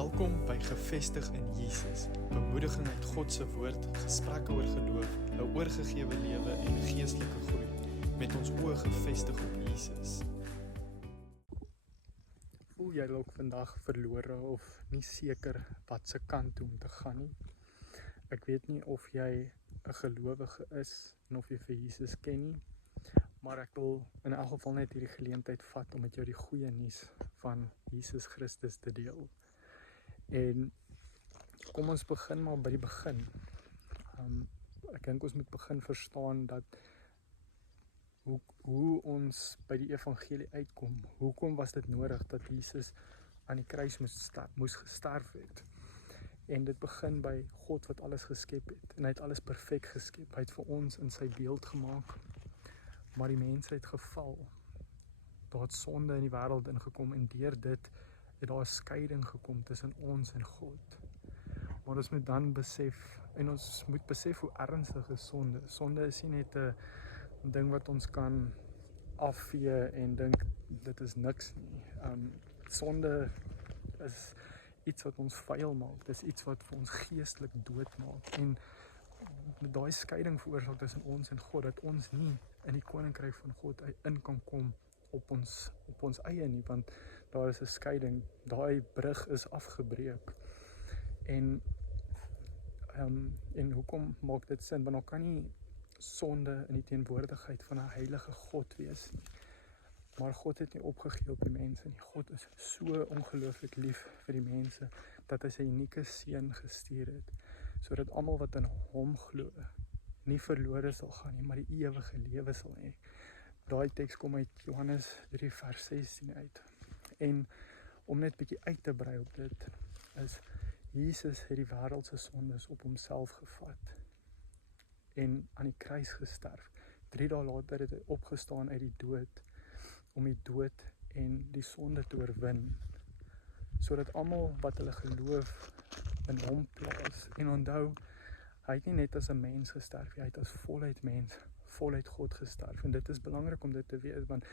Welkom by Gevestig in Jesus, bemoediging uit God se woord, gesprekke oor geloof, 'n oorgegewe lewe en geestelike groei, met ons oë gefestig op Jesus. Voel jy dalk vandag verlore of nie seker wat se kant toe om te gaan nie? Ek weet nie of jy 'n gelowige is en of jy vir Jesus ken nie, maar ek wil in elk geval net hierdie geleentheid vat om met jou die goeie nuus van Jesus Christus te deel. En kom ons begin maar by die begin. Ek dink ons moet begin verstaan dat hoe ons by die evangelie uitkom. Hoekom was dit nodig dat Jesus aan die kruis moes gesterf het? En dit begin by God wat alles geskep het. En hy het alles perfek geskep. Hy het vir ons in sy beeld gemaak. Maar die mense het geval. Daar het sonde in die wêreld ingekom en deur dit het daar 'n skeiding gekom tussen ons en God. Maar ons moet dan besef, en ons moet besef hoe ernstig is sonde. Sonde is nie net 'n ding wat ons kan afvee en dink dit is niks nie. Sonde is iets wat ons vuil maak. Dis iets wat vir ons geestelik dood maak. En daai skeiding veroorsaak tussen ons en God, dat ons nie in die koninkryk van God in kan kom op ons eie nie, want daar is 'n skeiding, daai brug is afgebreek. En hoekom maak dit sin? Want daar kan nie sonde in die teenwoordigheid van 'n heilige God wees nie. Maar God het nie opgegee op die mense nie. God is so ongelooflik lief vir die mense, dat hy sy unieke seun gestuur het, sodat almal wat in hom glo, nie verlore sal gaan nie, maar die ewige lewe sal hê. Daai teks kom uit Johannes 3 vers 16 uit. En om net bietjie uit te brei op dit, is Jesus het die wêreld se sondes op homself gevat en aan die kruis gesterf. 3 dae later het hy opgestaan uit die dood, om die dood en die sonde te oorwin, sodat almal wat hulle geloof in hom plaas. En onthou, hy het nie net as 'n mens gesterf, hy het as voluit mens, voluit God gesterf. En dit is belangrik om dit te weet, want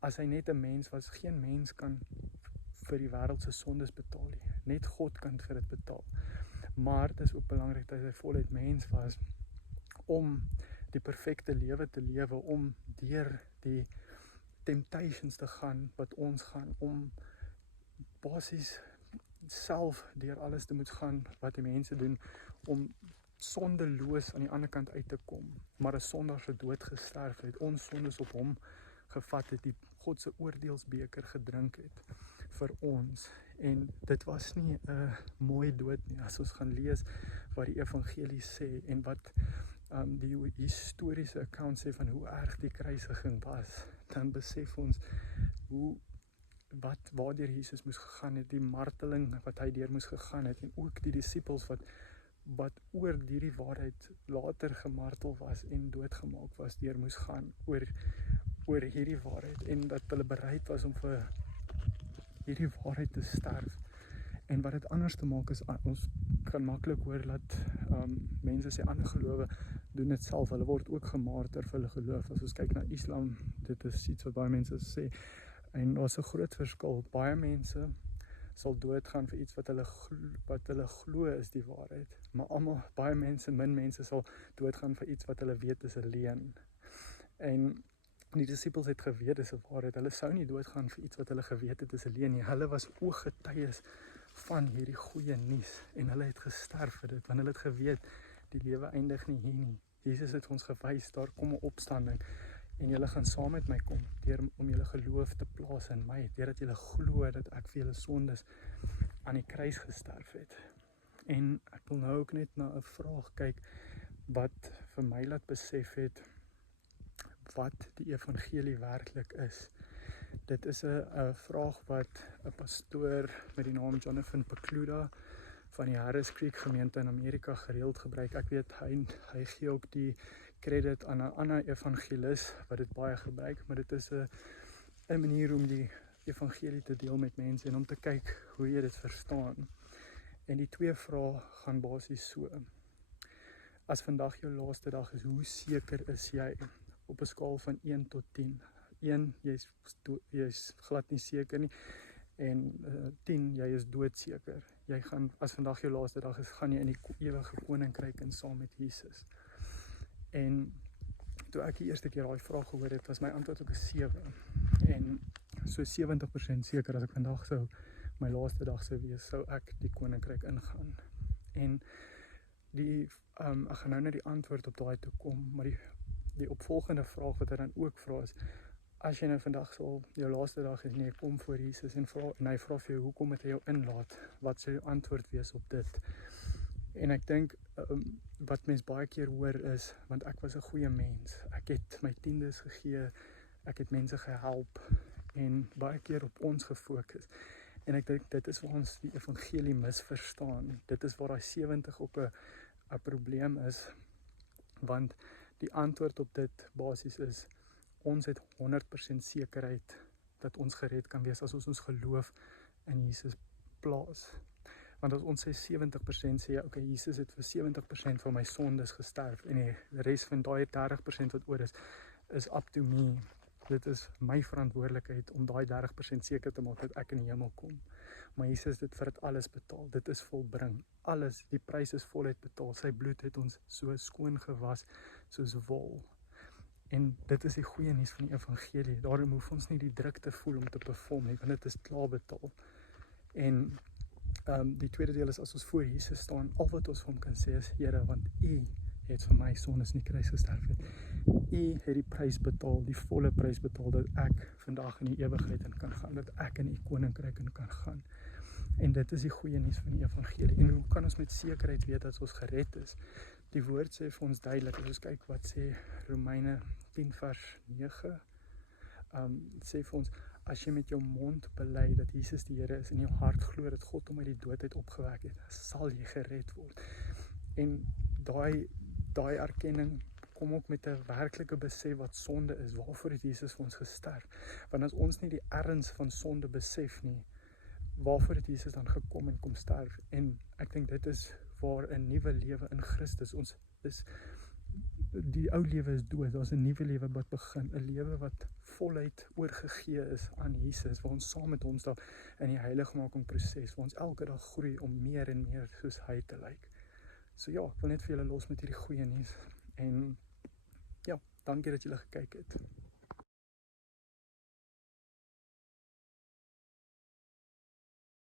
as hy net 'n mens was, geen mens kan vir die wêreld se sondes betaal nie. Net God kan vir dit betaal. Maar dit is ook belangrik dat hy voluit mens was, om die perfekte lewe te lewe, om deur die temptations te gaan wat ons gaan, om basies self deur alles te moet gaan wat die mense doen, om sondeloos aan die ander kant uit te kom, maar 'n sondaar se dood gesterf het, ons sondes op hom gevat het, die God se oordeelsbeker gedrink het vir ons. En dit was nie 'n mooi dood nie. As ons gaan lees wat die evangelie sê en wat die historiese account sê van hoe erg die kruisiging was, dan besef ons waardeur Jesus moes gegaan het, die marteling wat hy deur moes gegaan het, en ook die disippels wat oor hierdie waarheid later gemartel was en doodgemaak was, deur moes gaan oor hierdie waarheid, en dat hulle bereid was om vir hierdie waarheid te sterf. En wat dit anders te maak is, ons kan maklik hoor dat mense sê ander gelowe doen dit self, hulle word ook gemarter vir hulle geloof. As ons kyk na Islam, dit is iets wat baie mense sê, en daar's 'n groot verskil. Baie mense sal doodgaan vir iets wat hulle glo is die waarheid, maar min mense sal doodgaan vir iets wat hulle weet is 'n leuen. En die disippels het geweet dis 'n waarheid. Hulle sou nie doodgaan vir iets wat hulle geweet het is 'n leuen nie. Hulle was ooggetuies van hierdie goeie nuus, en hulle het gesterf vir dit, want hulle het geweet die lewe eindig nie hier nie. Jesus het ons gewys, daar kom 'n opstanding, en julle gaan saam met my kom, om julle geloof te plaas in my, deurdat julle glo dat ek vir julle sondes aan die kruis gesterf het. En ek wil nou ook net na 'n vraag kyk, wat vir my laat besef het, wat die evangelie werklik is. Dit is 'n vraag wat 'n pastoor met die naam Jonathan Pokluda van die Harris Creek gemeente in Amerika gereeld gebruik. Ek weet hy gee ook die credit aan 'n ander evangelis wat dit baie gebruik, maar dit is 'n manier om die evangelie te deel met mense en om te kyk hoe jy dit verstaan. En die 2 vrae gaan basies so: as vandag jou laaste dag is, hoe seker is jy op 'n skaal van 1 tot 10? 1, jy's glad nie seker nie, En 10, jy is doodseker. Jy gaan, as vandag jou laaste dag is, gaan jy in die ewige koninkryk in saam met Jesus. En toe ek die eerste keer daai vraag gehoor het, was my antwoord ook 'n 7. En so 70% seker as ek vandag sou my laaste dag sou wees, sou ek die koninkryk ingaan. En ek gaan nou net die antwoord op daai toe kom, maar die opvolgende vraag wat hy dan ook vra is, as jy nou vandag sal jou laaste dag is en jy kom voor Jesus en hy vra vir jou, hoekom het hy jou inlaat? Wat sal jou antwoord wees op dit? En ek dink, wat mens baie keer hoor is, want ek was 'n goeie mens, ek het my tiendes gegee, ek het mense gehelp, en baie keer op ons gefokus. En ek dink, dit is waar ons die evangelie misverstaan. Dit is waar daai 70 ook 'n probleem is, want die antwoord op dit basies is, ons het 100% sekerheid dat ons gered kan wees as ons geloof in Jesus plaas. Want as ons sê 70% sê, okay, Jesus het vir 70% van my sondes gesterf en die res van daai 30% wat oor is up to me. Dit is my verantwoordelikheid om daai 30% seker te maak dat ek in die hemel kom. Maar Jesus het vir dit alles betaal. Dit is volbring. Alles, die prys is voluit betaal. Sy bloed het ons so skoon gewas soos wol. En dit is die goeie nuus van die evangelie. Daarom hoef ons nie die druk te voel om te perform nie, want dit is klaar betaal. En die tweede deel is, as ons voor Jesus staan, al wat ons vir hom kan sê is, Here, want U het vir my sondes in die kruis gesterf het. U het die prys betaal, die volle prys betaal, dat ek vandag in die ewigheid in kan gaan, dat ek in U koninkryk in kan gaan. En dit is die goeie nuus van die evangelie. En hoe kan ons met sekerheid weet dat ons gered is? Die woord sê vir ons duidelik, as ons kyk wat sê Romeine 10 vers 9, sê vir ons, as jy met jou mond bely dat Jesus die Here is en in jou hart glo dat God hom uit die dood uit opgewek het, sal jy gered word. En daai erkenning kom ook met 'n werklike besef wat sonde is. Waarvoor het Jesus vir ons gesterf? Want as ons nie die erns van sonde besef nie, waarvoor het Jesus dan gekom en kom sterf? En ek dink dit is waar 'n nuwe lewe in Christus ons is. Die ou lewe is dood, daar's 'n nuwe lewe wat begin, 'n lewe wat voluit oorgegee is aan Jesus, waar ons saam met hom stap in die heiligmaking proses, waar ons elke dag groei om meer en meer soos hy te lyk. So ja, ek wil net vir julle los met hierdie goeie nuus, en ja, dankie dat julle gekyk het.